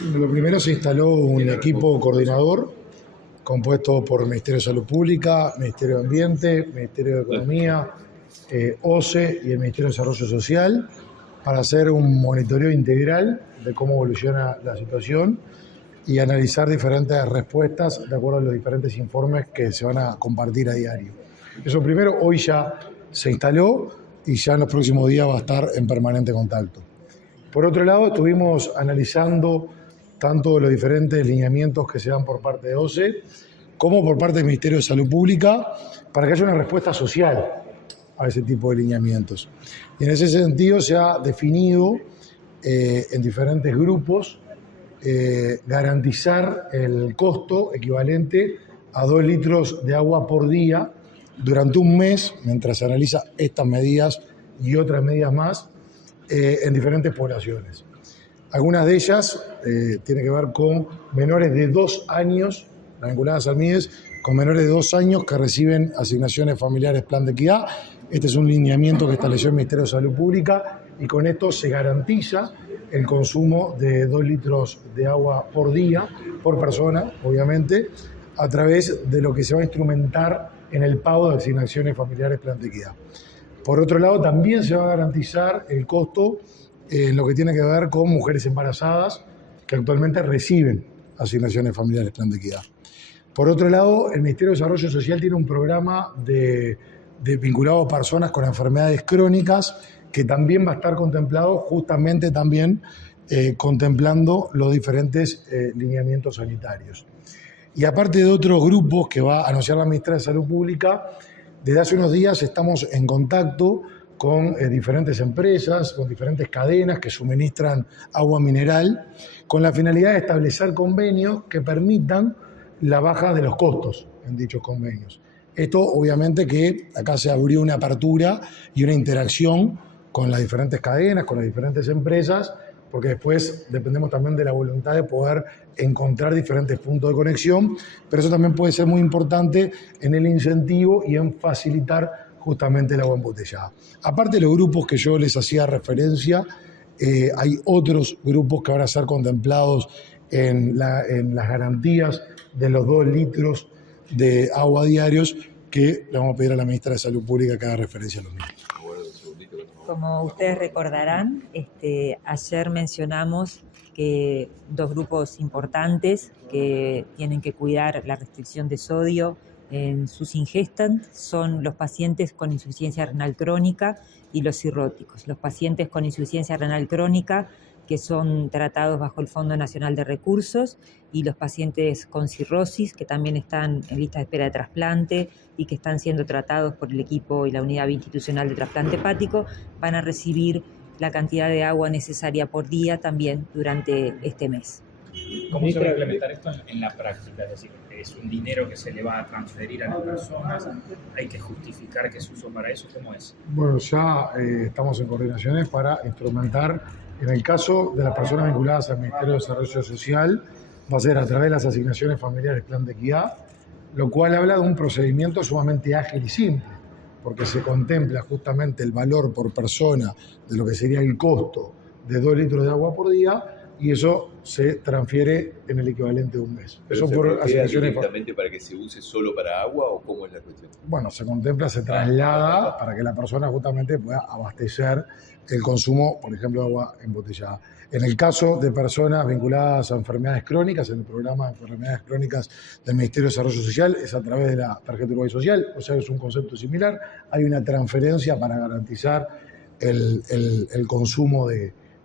Lo primero, se instaló un equipo coordinador compuesto por el Ministerio de Salud Pública, Ministerio de Ambiente, Ministerio de Economía, OCE y el Ministerio de Desarrollo Social para hacer un monitoreo integral de cómo evoluciona la situación y analizar diferentes respuestas de acuerdo a los diferentes informes que se van a compartir a diario. Eso primero, hoy ya se instaló y ya en los próximos días va a estar en permanente contacto. Por otro lado, estuvimos analizando tanto los diferentes lineamientos que se dan por parte de OCE como por parte del Ministerio de Salud Pública para que haya una respuesta social a ese tipo de lineamientos. Y en ese sentido se ha definido en diferentes grupos garantizar el costo equivalente a 2 litros de agua por día durante un mes, mientras se analiza estas medidas y otras medidas más en diferentes poblaciones. Algunas de ellas tienen que ver con menores de 2 años, las vinculadas al MIDES, con menores de 2 años que reciben asignaciones familiares Plan de Equidad. Este es un lineamiento que estableció el Ministerio de Salud Pública y con esto se garantiza el consumo de 2 litros de agua por día, por persona, obviamente, a través de lo que se va a instrumentar en el pago de asignaciones familiares Plan de Equidad. Por otro lado, también se va a garantizar el costo en lo que tiene que ver con mujeres embarazadas que actualmente reciben asignaciones familiares Plan de Equidad. Por otro lado, el Ministerio de Desarrollo Social tiene un programa vinculado a personas con enfermedades crónicas que también va a estar contemplado justamente también contemplando los diferentes lineamientos sanitarios. Y aparte de otros grupos que va a anunciar la Ministra de Salud Pública, desde hace unos días estamos en contacto con diferentes empresas, con diferentes cadenas que suministran agua mineral, con la finalidad de establecer convenios que permitan la baja de los costos en dichos convenios. Esto obviamente que acá se abrió una apertura y una interacción con las diferentes cadenas, con las diferentes empresas, porque después dependemos también de la voluntad de poder encontrar diferentes puntos de conexión, pero eso también puede ser muy importante en el incentivo y en facilitar justamente el agua embotellada. Aparte de los grupos que yo les hacía referencia, hay otros grupos que van a ser contemplados en las garantías de los 2 litros de agua diarios que le vamos a pedir a la Ministra de Salud Pública que haga referencia a los mismos. Como ustedes recordarán, ayer mencionamos que 2 grupos importantes que tienen que cuidar la restricción de sodio en sus ingestas son los pacientes con insuficiencia renal crónica y los cirróticos. Los pacientes con insuficiencia renal crónica que son tratados bajo el Fondo Nacional de Recursos y los pacientes con cirrosis que también están en lista de espera de trasplante y que están siendo tratados por el equipo y la unidad institucional de trasplante hepático van a recibir la cantidad de agua necesaria por día también durante este mes. ¿Cómo se va a implementar esto en la práctica? Es decir, ¿es un dinero que se le va a transferir a las personas? ¿Hay que justificar que se usó para eso? ¿Cómo es? Bueno, ya estamos en coordinaciones para instrumentar, en el caso de las personas vinculadas al Ministerio de Desarrollo Social, va a ser a través de las asignaciones familiares Plan de Equidad, lo cual habla de un procedimiento sumamente ágil y simple, porque se contempla justamente el valor por persona de lo que sería el costo de 2 litros de agua por día, y eso se transfiere en el equivalente de un mes. ¿Pero eso se por asignaciones directamente para que se use solo para agua o cómo es la cuestión? Bueno, se contempla, se traslada para que la persona justamente pueda abastecer el consumo, por ejemplo, de agua embotellada. En el caso de personas vinculadas a enfermedades crónicas, en el programa de enfermedades crónicas del Ministerio de Desarrollo Social, es a través de la tarjeta Uruguay Social, o sea, es un concepto similar. Hay una transferencia para garantizar el consumo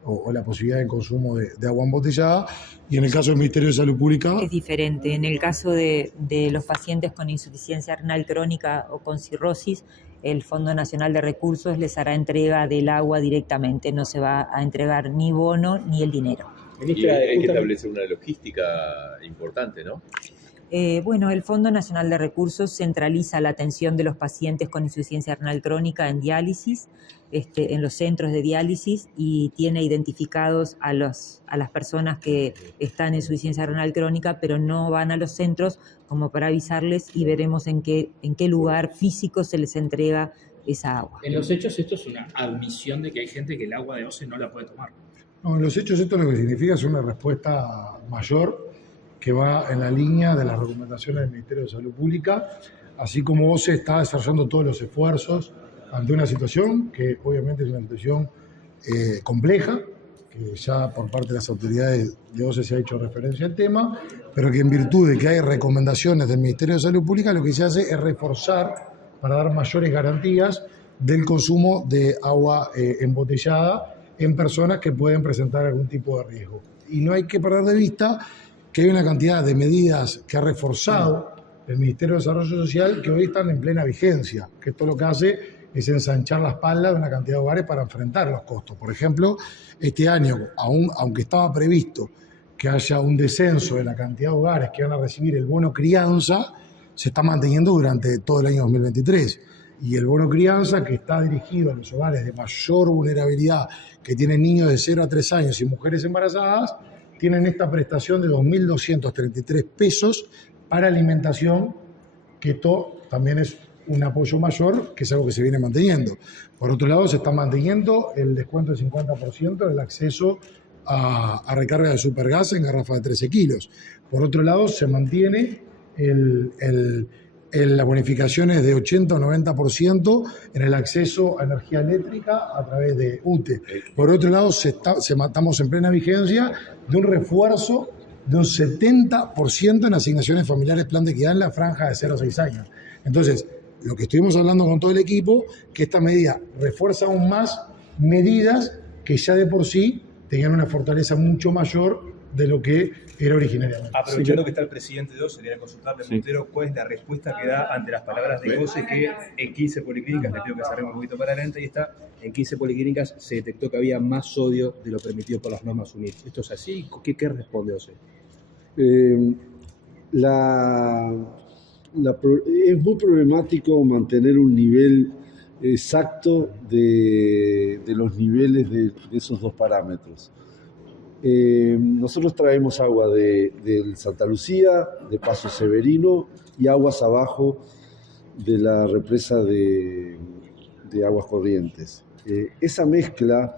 o la posibilidad de consumo de agua embotellada, y en el caso del Ministerio de Salud Pública es diferente. En el caso de los pacientes con insuficiencia renal crónica o con cirrosis, el Fondo Nacional de Recursos les hará entrega del agua directamente, no se va a entregar ni bono ni el dinero. Y hay que establecer una logística importante, ¿no? Bueno, el Fondo Nacional de Recursos centraliza la atención de los pacientes con insuficiencia renal crónica en diálisis, en los centros de diálisis, y tiene identificados a las personas que están en insuficiencia renal crónica, pero no van a los centros como para avisarles, y veremos en qué lugar físico se les entrega esa agua. En los hechos esto es una admisión de que hay gente que el agua de OCE no la puede tomar. No, en los hechos esto lo que significa es una respuesta mayor que va en la línea de las recomendaciones del Ministerio de Salud Pública, así como OCE está desarrollando todos los esfuerzos ante una situación que obviamente es una situación compleja, que ya por parte de las autoridades de OCE se ha hecho referencia al tema, pero que en virtud de que hay recomendaciones del Ministerio de Salud Pública, lo que se hace es reforzar para dar mayores garantías del consumo de agua embotellada en personas que pueden presentar algún tipo de riesgo. Y no hay que perder de vista que hay una cantidad de medidas que ha reforzado el Ministerio de Desarrollo Social que hoy están en plena vigencia, que esto lo que hace es ensanchar la espalda de una cantidad de hogares para enfrentar los costos. Por ejemplo, este año, aunque estaba previsto que haya un descenso de la cantidad de hogares que van a recibir el bono crianza, se está manteniendo durante todo el año 2023. Y el bono crianza, que está dirigido a los hogares de mayor vulnerabilidad, que tienen niños de 0 a 3 años y mujeres embarazadas, tienen esta prestación de 2.233 pesos para alimentación, que esto también es un apoyo mayor, que es algo que se viene manteniendo. Por otro lado, se está manteniendo el descuento del 50% del acceso a recarga de supergas en garrafas de 13 kilos. Por otro lado, se mantiene las bonificaciones de 80 o 90% en el acceso a energía eléctrica a través de UTE. Por otro lado, estamos en plena vigencia de un refuerzo de un 70% en asignaciones familiares plan de equidad en la franja de 0 a 6 años. Entonces, lo que estuvimos hablando con todo el equipo, que esta medida refuerza aún más medidas que ya de por sí tenían una fortaleza mucho mayor de lo que era originariamente. Aprovechando que está el presidente de OCE, quería consultarle a Montero cuál es la respuesta que da ante las palabras de OCE, que en 15 policlínicas, le pido que cerremos un poquito para adelante, y está, en 15 policlínicas se detectó que había más sodio de lo permitido por las normas UNIT. ¿Esto es así? ¿Qué responde OCE? Es muy problemático mantener un nivel exacto de los niveles de esos dos parámetros. Nosotros traemos agua de Santa Lucía, de Paso Severino y aguas abajo de la represa de Aguas Corrientes. Esa mezcla,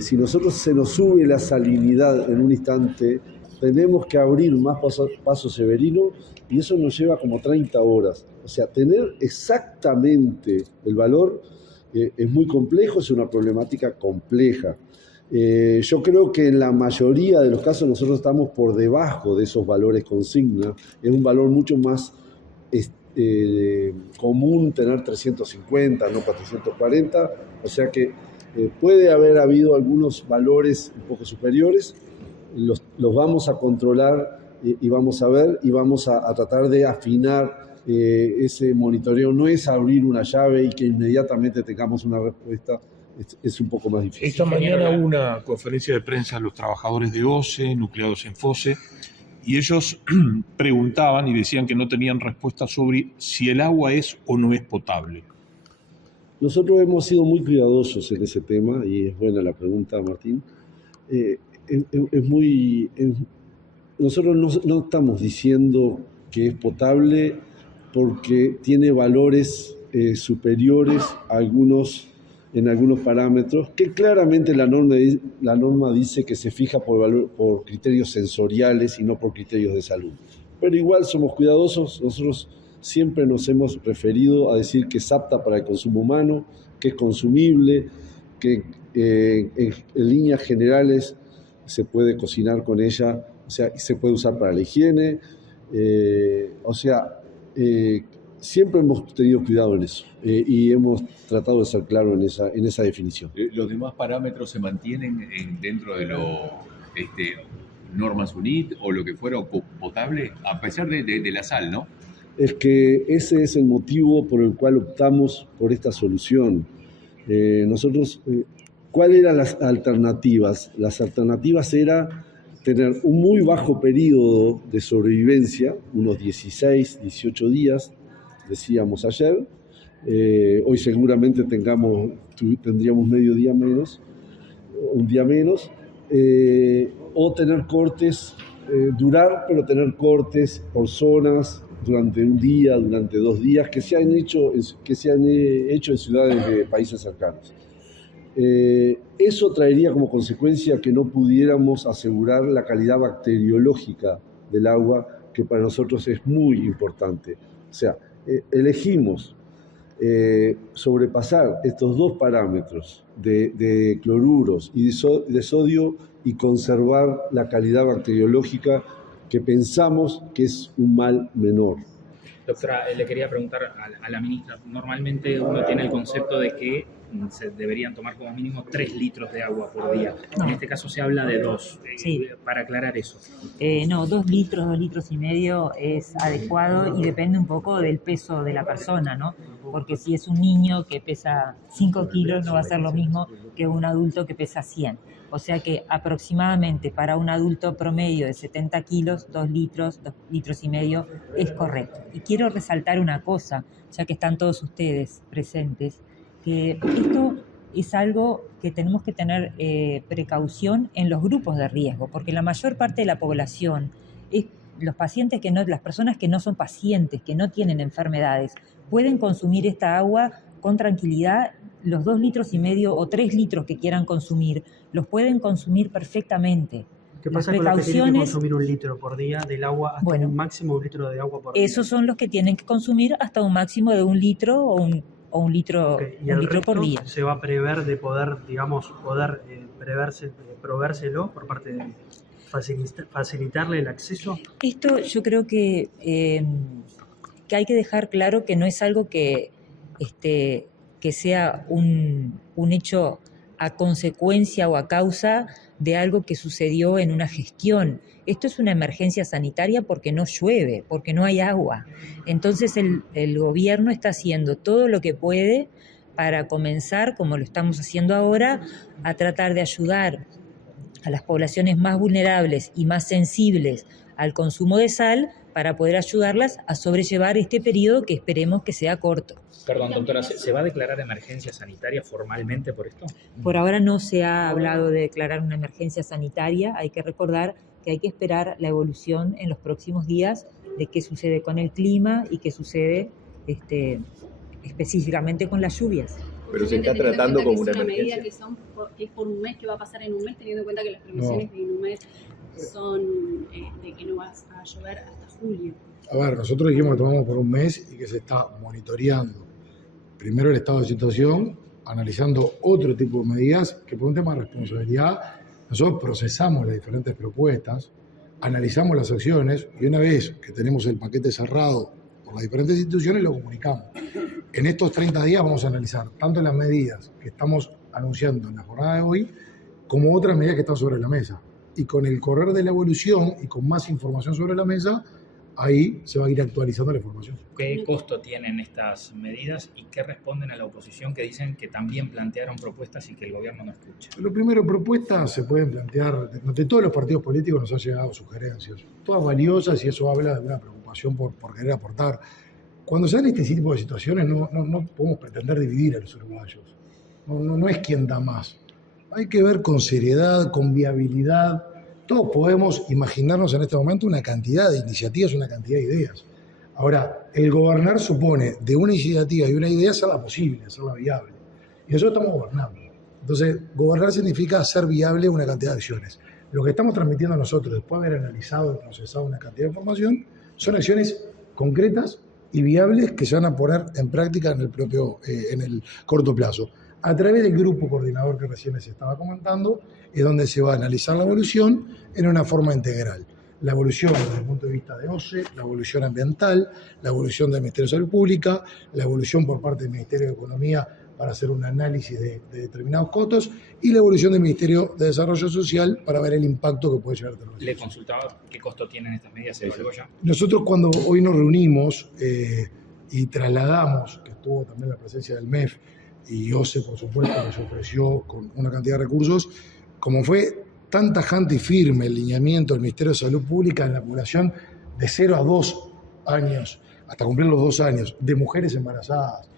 si nosotros se nos sube la salinidad en un instante, tenemos que abrir más Paso Severino y eso nos lleva como 30 horas. O sea, tener exactamente el valor es muy complejo, es una problemática compleja. Yo creo que en la mayoría de los casos nosotros estamos por debajo de esos valores consigna. Es un valor mucho más común tener 350, no 440. O sea que puede haber habido algunos valores un poco superiores. Los vamos a controlar y vamos a ver y vamos a tratar de afinar ese monitoreo. No es abrir una llave y que inmediatamente tengamos una respuesta. Es un poco más difícil. Esta mañana hubo una conferencia de prensa de los trabajadores de OCE, nucleados en FOSE, y ellos preguntaban y decían que no tenían respuesta sobre si el agua es o no es potable. Nosotros hemos sido muy cuidadosos en ese tema, y es buena la pregunta, Martín. Nosotros no estamos diciendo que es potable porque tiene valores superiores a en algunos parámetros, que claramente la norma dice que se fija por criterios sensoriales y no por criterios de salud. Pero igual somos cuidadosos, nosotros siempre nos hemos referido a decir que es apta para el consumo humano, que es consumible, que en líneas generales se puede cocinar con ella, o sea, se puede usar para la higiene, siempre hemos tenido cuidado en eso y hemos tratado de ser claros en esa definición. ¿Los demás parámetros se mantienen dentro de normas UNIT o lo que fuera potable, a pesar de la sal, ¿no? Es que ese es el motivo por el cual optamos por esta solución. ¿Cuáles eran las alternativas? Las alternativas era tener un muy bajo periodo de sobrevivencia, unos 16, 18 días, decíamos ayer. Hoy seguramente tendríamos medio día menos, un día menos, o tener cortes, durar, pero tener cortes por zonas durante un día, durante 2 días, que se han hecho en ciudades de países cercanos. Eso traería como consecuencia que no pudiéramos asegurar la calidad bacteriológica del agua, que para nosotros es muy importante. O sea, elegimos sobrepasar estos dos parámetros de cloruros y de sodio y conservar la calidad bacteriológica que pensamos que es un mal menor. Doctora, le quería preguntar a la ministra, normalmente uno tiene el concepto de que se deberían tomar como mínimo 3 litros de agua por día. No. En este caso se habla de 2. Sí. Para aclarar eso. No, 2 litros y medio es adecuado y depende un poco del peso de la persona, ¿no? Porque si es un niño que pesa 5 kilos no va a ser lo mismo que un adulto que pesa 100. O sea que aproximadamente para un adulto promedio de 70 kilos, 2 litros y medio es correcto. Y quiero resaltar una cosa, ya que están todos ustedes presentes, que esto es algo que tenemos que tener precaución en los grupos de riesgo, porque la mayor parte de la población, los pacientes que no, las personas que no son pacientes, que no tienen enfermedades, pueden consumir esta agua con tranquilidad. Los 2 litros y medio o 3 litros que quieran consumir, los pueden consumir perfectamente. ¿Qué pasa con los que tienen que consumir 1 litro por día del agua hasta un máximo de 1 litro de agua por día? Esos son los que tienen que consumir hasta un máximo de 1 litro o un litro, Okay. ¿Y un el litro por resto día. se va a prever de poder, digamos, proveérselo por parte de facilitarle el acceso? Esto yo creo que hay que dejar claro que no es algo que sea un hecho a consecuencia o a causa de algo que sucedió en una gestión. Esto es una emergencia sanitaria porque no llueve, porque no hay agua. Entonces el gobierno está haciendo todo lo que puede para comenzar, como lo estamos haciendo ahora, a tratar de ayudar a las poblaciones más vulnerables y más sensibles al consumo de sal para poder ayudarlas a sobrellevar este periodo que esperemos que sea corto. Perdón, doctora, ¿se va a declarar emergencia sanitaria formalmente por esto? Por ahora no se ha hablado de declarar una emergencia sanitaria. Hay que recordar que hay que esperar la evolución en los próximos días de qué sucede con el clima y qué sucede específicamente con las lluvias. Pero se está tratando como una emergencia. Que es por un mes, que va a pasar en un mes, teniendo en cuenta que las previsiones de un mes son de que no va a llover hasta julio. A ver, nosotros dijimos que tomamos por un mes y que se está monitoreando primero el estado de situación, analizando otro tipo de medidas que por un tema de responsabilidad nosotros procesamos las diferentes propuestas, analizamos las acciones y una vez que tenemos el paquete cerrado por las diferentes instituciones lo comunicamos. En estos 30 días vamos a analizar tanto las medidas que estamos anunciando en la jornada de hoy como otras medidas que están sobre la mesa. Y con el correr de la evolución y con más información sobre la mesa, ahí se va a ir actualizando la información. ¿Qué costo tienen estas medidas y qué responden a la oposición que dicen que también plantearon propuestas y que el gobierno no escucha? Lo primero, propuestas se pueden plantear, de todos los partidos políticos nos han llegado sugerencias, todas valiosas y eso habla de una preocupación por querer aportar. Cuando se dan este tipo de situaciones no podemos pretender dividir a los uruguayos, no es quien da más. Hay que ver con seriedad, con viabilidad. Todos podemos imaginarnos en este momento una cantidad de iniciativas, una cantidad de ideas. Ahora, el gobernar supone de una iniciativa y una idea hacerla posible, hacerla viable. Y nosotros estamos gobernando. Entonces, gobernar significa hacer viable una cantidad de acciones. Lo que estamos transmitiendo nosotros, después de haber analizado y procesado una cantidad de información, son acciones concretas y viables que se van a poner en práctica en el corto plazo. A través del grupo coordinador que recién les estaba comentando, es donde se va a analizar la evolución en una forma integral. La evolución desde el punto de vista de OCE, la evolución ambiental, la evolución del Ministerio de Salud Pública, la evolución por parte del Ministerio de Economía para hacer un análisis de determinados costos y la evolución del Ministerio de Desarrollo Social para ver el impacto que puede llegar a tener. Le consultaba qué costo tienen estas medidas, ¿se evaluó ya? Nosotros cuando hoy nos reunimos y trasladamos, que estuvo también la presencia del MEF, y OCE, por supuesto, que se ofreció con una cantidad de recursos, como fue tan tajante y firme el lineamiento del Ministerio de Salud Pública en la población de 0 a 2 años, hasta cumplir los 2 años, de mujeres embarazadas,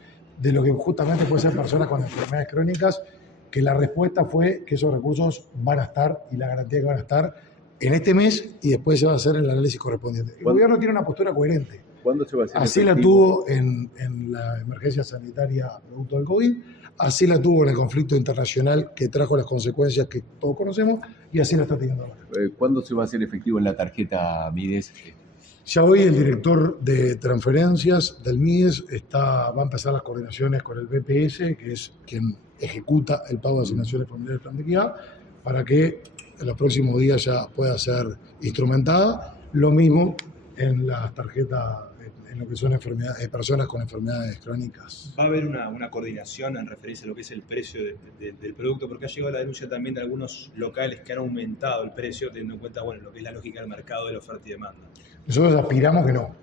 de lo que justamente puede ser personas con enfermedades crónicas, que la respuesta fue que esos recursos van a estar y la garantía que van a estar en este mes y después se va a hacer el análisis correspondiente. El gobierno tiene una postura coherente. ¿Cuándo se va a hacer así efectivo? la tuvo en la emergencia sanitaria producto del COVID, Así la tuvo en el conflicto internacional que trajo las consecuencias que todos conocemos y así la está teniendo ahora. ¿Cuándo se va a hacer efectivo en la tarjeta Mides? Ya hoy el director de transferencias del MIDES va a empezar las coordinaciones con el BPS, que es quien ejecuta el pago de asignaciones familiares de plan de equidad, para que en los próximos días ya pueda ser instrumentada. Lo mismo en las tarjetas, en lo que son personas con enfermedades crónicas. ¿Va a haber una coordinación en referencia a lo que es el precio del producto? Porque ha llegado la denuncia también de algunos locales que han aumentado el precio, teniendo en cuenta lo que es la lógica del mercado de la oferta y demanda. Nosotros aspiramos que no.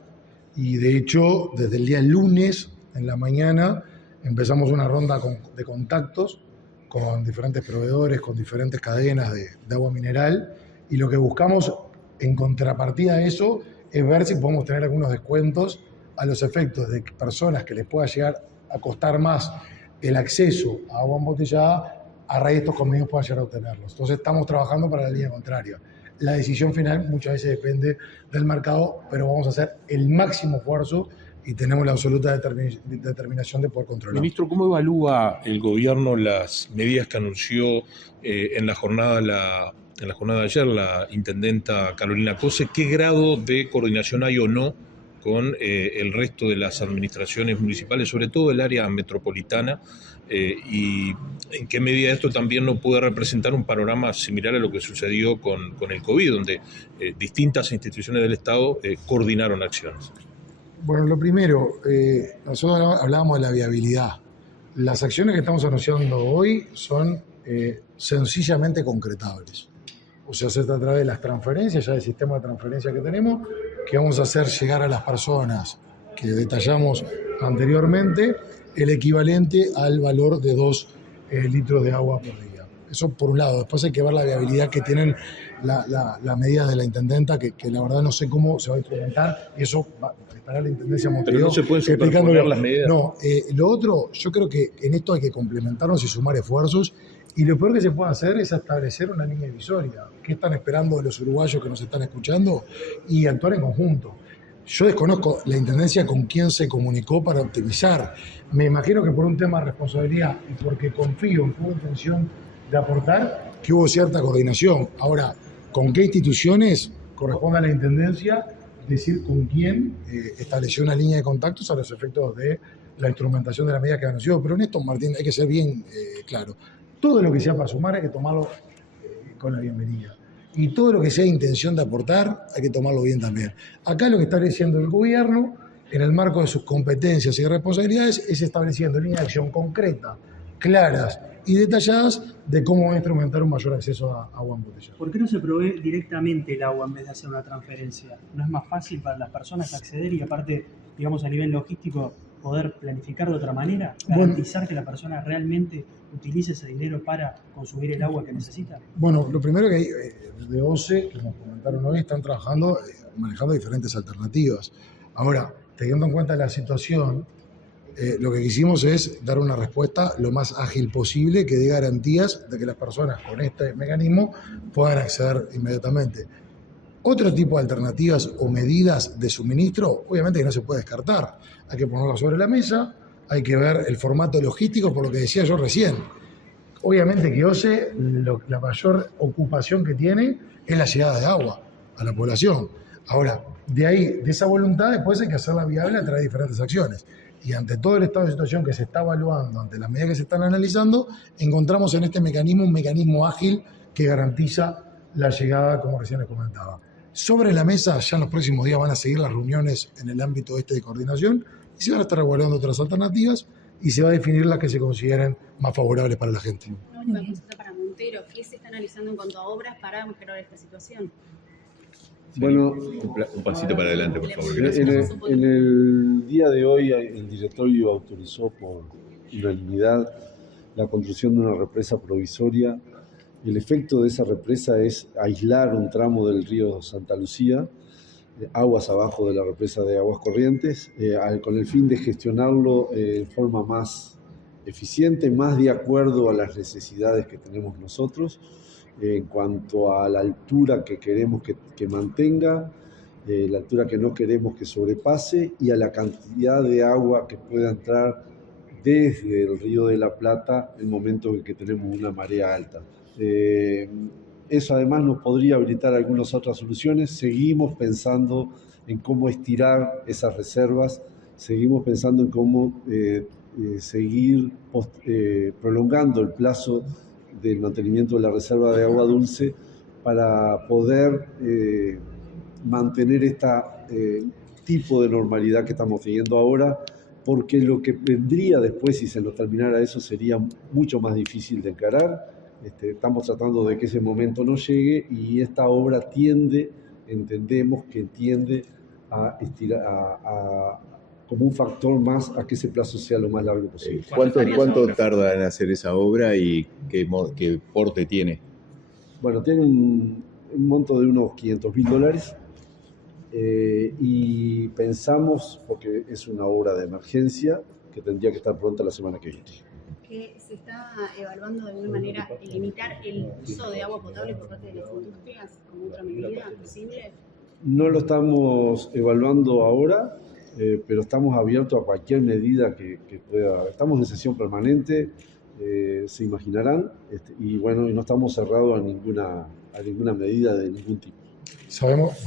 Y de hecho, desde el día lunes, en la mañana, empezamos una ronda de contactos con diferentes proveedores, con diferentes cadenas de agua mineral, y lo que buscamos en contrapartida a eso es ver si podemos tener algunos descuentos a los efectos de personas que les pueda llegar a costar más el acceso a agua embotellada, a raíz de estos convenios puedan llegar a obtenerlos. Entonces estamos trabajando para la línea contraria. La decisión final muchas veces depende del mercado, pero vamos a hacer el máximo esfuerzo y tenemos la absoluta determinación de poder controlar. Ministro, ¿cómo evalúa el gobierno las medidas que anunció en la jornada de ayer la intendenta Carolina Cose? ¿Qué grado de coordinación hay o no con el resto de las administraciones municipales, sobre todo el área metropolitana? ¿Y en qué medida esto también no puede representar un panorama similar a lo que sucedió con el COVID, donde distintas instituciones del Estado coordinaron acciones? Bueno, lo primero, nosotros hablábamos de la viabilidad. Las acciones que estamos anunciando hoy son sencillamente concretables. O sea, se trata a través de las transferencias, ya del sistema de transferencia que tenemos, que vamos a hacer llegar a las personas que detallamos anteriormente el equivalente al valor de 2 litros de agua por día. Eso por un lado. Después hay que ver la viabilidad que tienen las medidas de la intendenta, que la verdad no sé cómo se va a instrumentar. Eso estará la intendencia Montevideo. Pero no se pueden superponer las medidas. No, lo otro, yo creo que en esto hay que complementarnos y sumar esfuerzos. Y lo peor que se puede hacer es establecer una línea divisoria. ¿Qué están esperando de los uruguayos que nos están escuchando? Y actuar en conjunto. Yo desconozco la intendencia con quién se comunicó para optimizar. Me imagino que por un tema de responsabilidad y porque confío en tu intención de aportar, que hubo cierta coordinación. Ahora, ¿con qué instituciones corresponde a la intendencia decir con quién estableció una línea de contactos a los efectos de la instrumentación de la medida que anunció? Pero en esto, Martín, hay que ser bien claro. Todo lo que sea para sumar hay que tomarlo con la bienvenida. Y todo lo que sea intención de aportar hay que tomarlo bien también. Acá lo que está diciendo el gobierno, en el marco de sus competencias y responsabilidades, es estableciendo líneas de acción concretas, claras y detalladas de cómo va a instrumentar un mayor acceso a agua embotellada. ¿Por qué no se provee directamente el agua en vez de hacer una transferencia? ¿No es más fácil para las personas acceder y aparte, digamos, a nivel logístico, poder planificar de otra manera? ¿Garantizar que la persona realmente utilice ese dinero para consumir el agua que necesita? Bueno, lo primero que hay, de OCE, que nos comentaron hoy, están trabajando, manejando diferentes alternativas. Ahora, teniendo en cuenta la situación, lo que quisimos es dar una respuesta lo más ágil posible que dé garantías de que las personas con este mecanismo puedan acceder inmediatamente. Otro tipo de alternativas o medidas de suministro, obviamente que no se puede descartar. Hay que ponerlo sobre la mesa, hay que ver el formato logístico, por lo que decía yo recién. Obviamente que OCE, la mayor ocupación que tiene es la llegada de agua a la población. Ahora, de ahí, de esa voluntad, después hay que hacerla viable a través de diferentes acciones. Y ante todo el estado de situación que se está evaluando, ante las medidas que se están analizando, encontramos en este mecanismo un mecanismo ágil que garantiza la llegada, como recién les comentaba. Sobre la mesa, ya en los próximos días van a seguir las reuniones en el ámbito de coordinación y se van a estar evaluando otras alternativas y se va a definir las que se consideren más favorables para la gente. Una última consulta para Montero. ¿Qué se está analizando en cuanto a obras para mejorar esta situación? Bueno, un pasito para adelante, por favor. En el día de hoy el directorio autorizó por unanimidad la construcción de una represa provisoria. El efecto de esa represa es aislar un tramo del río Santa Lucía, aguas abajo de la represa de Aguas Corrientes, con el fin de gestionarlo de forma más eficiente, más de acuerdo a las necesidades que tenemos nosotros, en cuanto a la altura que queremos que mantenga, la altura que no queremos que sobrepase y a la cantidad de agua que pueda entrar desde el Río de la Plata el momento en que tenemos una marea alta. Eso además nos podría habilitar algunas otras soluciones. Seguimos pensando en cómo estirar esas reservas, seguimos pensando en cómo seguir prolongando el plazo del mantenimiento de la reserva de agua dulce para poder mantener este tipo de normalidad que estamos teniendo ahora, porque lo que vendría después, si se nos terminara eso, sería mucho más difícil de encarar. Estamos tratando de que ese momento no llegue y esta obra entendemos que tiende a estirar, como un factor más a que ese plazo sea lo más largo posible. ¿Cuánto tarda en hacer esa obra y qué porte tiene? Bueno, tiene un monto de unos $500.000 y pensamos, porque es una obra de emergencia, que tendría que estar pronta la semana que viene. Que se está evaluando de alguna manera limitar el uso de agua potable por parte de las industrias como otra medida posible. No lo estamos evaluando ahora, pero estamos abiertos a cualquier medida que pueda. Estamos en sesión permanente, se imaginarán, y bueno, y no estamos cerrados a ninguna medida de ningún tipo. Sabemos,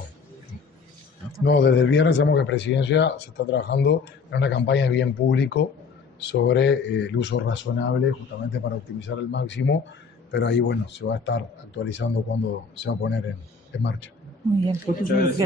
no, desde el viernes sabemos que Presidencia se está trabajando en una campaña de bien público sobre el uso razonable, justamente para optimizar al máximo, pero ahí, bueno, se va a estar actualizando cuando se va a poner en marcha. Muy bien, gracias.